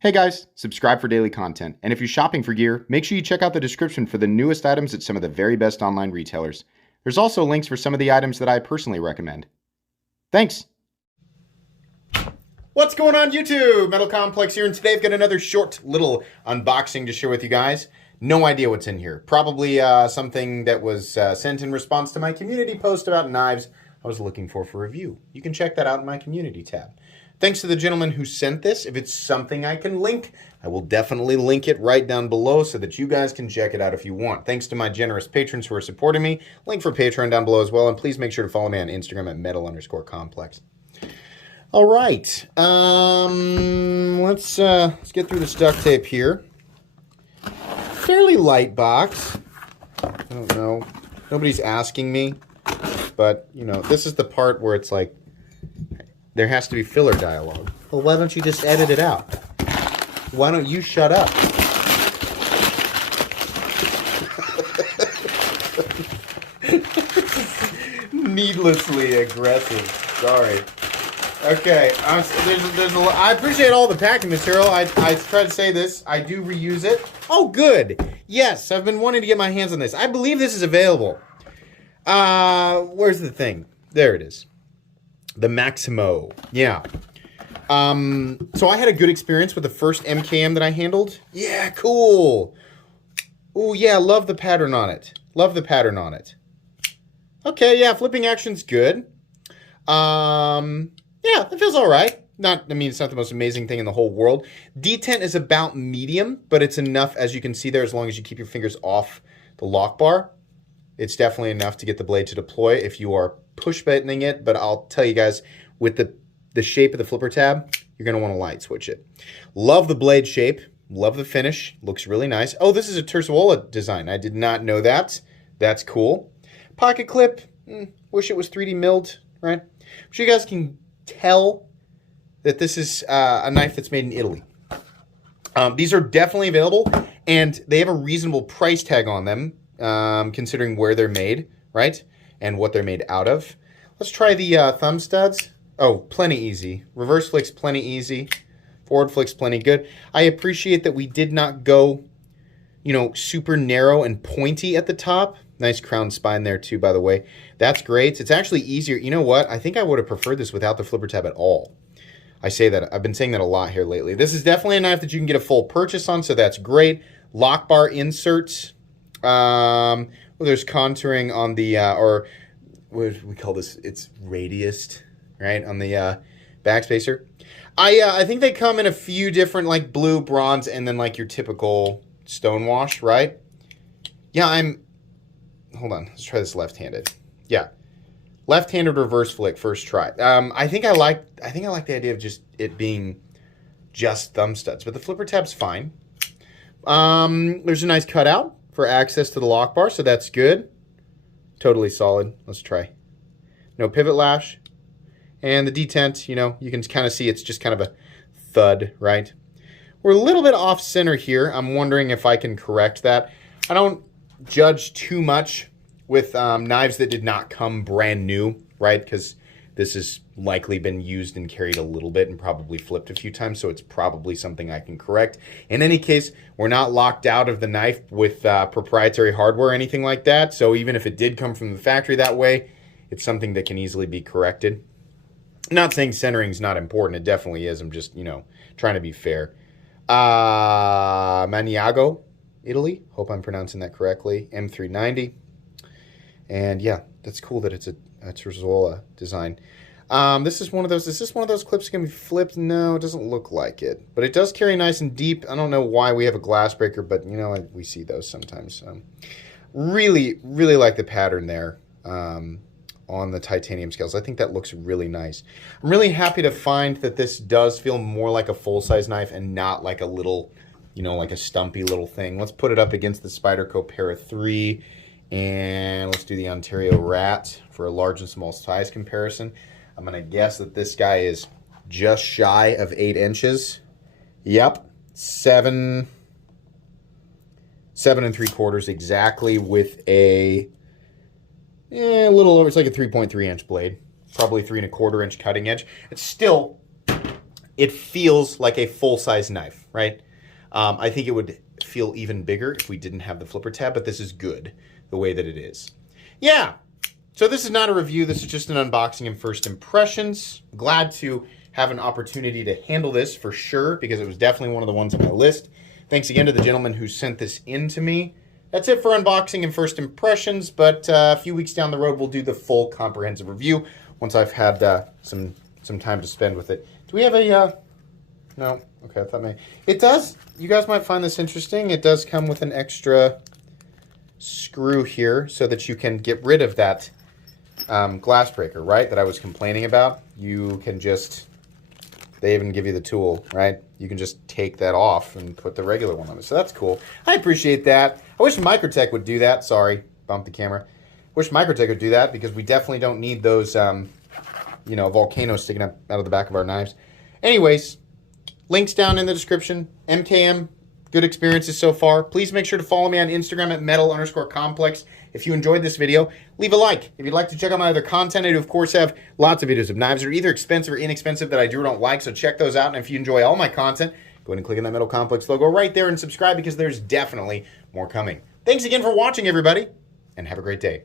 Hey guys, subscribe for daily content. And if you're shopping for gear, make sure you check out the description for the newest items at some of the very best online retailers. There's also links for some of the items that I personally recommend. Thanks! What's going on YouTube? Metal Complex here, and today I've got another short little unboxing to share with you guys. No idea what's in here. Probably something that was sent in response to my community post about knives I was looking for review. You can check that out in my community tab. Thanks to the gentleman who sent this. If it's something I can link, I will definitely link it right down below so that you guys can check it out if you want. Thanks to my generous patrons who are supporting me. Link for Patreon down below as well. And please make sure to follow me on Instagram at metal_complex. All right. Let's get through this duct tape here. Fairly light box. I don't know. Nobody's asking me. But, you know, this is the part where it's like, there has to be filler dialogue. Well, why don't you just edit it out? Why don't you shut up? Needlessly aggressive. Sorry. Okay. I appreciate all the packing material. I try to say this. I do reuse it. Oh, good. Yes, I've been wanting to get my hands on this. I believe this is available. Where's the thing? There it is. The Maximo. Yeah. So I had a good experience with the first MKM that I handled. Yeah, cool. Ooh, yeah, love the pattern on it. Love the pattern on it. Okay, yeah, flipping action's good. Yeah, it feels all right. I mean, it's not the most amazing thing in the whole world. Detent is about medium, but it's enough, as you can see there, as long as you keep your fingers off the lock bar. It's definitely enough to get the blade to deploy if you are push buttoning it, but I'll tell you guys, with the shape of the flipper tab, you're going to want to light switch it. Love the blade shape. Love the finish. Looks really nice. Oh, this is a Terzuola design. I did not know that. That's cool. Pocket clip. Wish it was 3D milled, right? I'm sure you guys can tell that this is a knife that's made in Italy. These are definitely available, and they have a reasonable price tag on them, considering where they're made, right? And what they're made out of. Let's try the thumb studs. Oh, plenty easy. Reverse flick's plenty easy. Forward flick's plenty good. I appreciate that we did not go, you know, super narrow and pointy at the top. Nice crown spine there too, by the way. That's great. It's actually easier. You know what? I think I would have preferred this without the flipper tab at all. I say that. I've been saying that a lot here lately. This is definitely a knife that you can get a full purchase on, so that's great. Lock bar inserts. Well, there's contouring on the, or what do we call this? It's radiused, right? On the backspacer. I think they come in a few different, like blue, bronze, and then like your typical stonewash, right? Yeah, hold on. Let's try this left-handed. Yeah. Left-handed reverse flick, first try. I think I like the idea of just it being just thumb studs, but the flipper tab's fine. There's a nice cutout for access to the lock bar, so that's good. Totally solid. Let's try. No pivot lash. And the detent, you know, you can kind of see it's just kind of a thud, right? We're a little bit off center here. I'm wondering if I can correct that. I don't judge too much with knives that did not come brand new, right? Because this has likely been used and carried a little bit and probably flipped a few times, so it's probably something I can correct. In any case, we're not locked out of the knife with proprietary hardware or anything like that, so even if it did come from the factory that way, it's something that can easily be corrected. I'm not saying centering's not important. It definitely is. I'm just, you know, trying to be fair. Maniago, Italy. Hope I'm pronouncing that correctly. M390. And yeah, that's cool that it's a Terzuola design. This is one of those. Is this one of those clips that can be flipped? No, it doesn't look like it. But it does carry nice and deep. I don't know why we have a glass breaker, but you know, we see those sometimes. Really, really like the pattern there on the titanium scales. I think that looks really nice. I'm really happy to find that this does feel more like a full-size knife and not like a little, you know, like a stumpy little thing. Let's put it up against the Spyderco Para 3. And let's do the Ontario Rat for a large and small size comparison. I'm going to guess that this guy is just shy of 8 inches. Yep, 7 3/4 exactly, with a little over, it's like a 3.3 inch blade. Probably 3 1/4 inch cutting edge. It's still it feels like a full-size knife, right? I think it would feel even bigger if we didn't have the flipper tab, but this is good the way that it is. Yeah, so this is not a review. This is just an unboxing and first impressions. Glad to have an opportunity to handle this for sure, because it was definitely one of the ones on my list. Thanks again to the gentleman who sent this in to me. That's it for unboxing and first impressions, but a few weeks down the road, we'll do the full comprehensive review once I've had some time to spend with it. Do we have a, no, okay, I thought maybe. It does, you guys might find this interesting. It does come with an extra screw here so that you can get rid of that glass breaker, right, that I was complaining about. You can just, they even give you the tool, right? You can just take that off and put the regular one on it. So that's cool. I appreciate that. I wish Microtech would do that. Sorry, bumped the camera. Wish Microtech would do that, because we definitely don't need those, you know, volcanoes sticking up out of the back of our knives. Anyways, links down in the description. MKM, good experiences so far. Please make sure to follow me on Instagram at metal_complex. If you enjoyed this video, leave a like. If you'd like to check out my other content, I do, of course, have lots of videos of knives that are either expensive or inexpensive that I do or don't like, so check those out. And if you enjoy all my content, go ahead and click on that Metal Complex logo right there and subscribe, because there's definitely more coming. Thanks again for watching, everybody, and have a great day.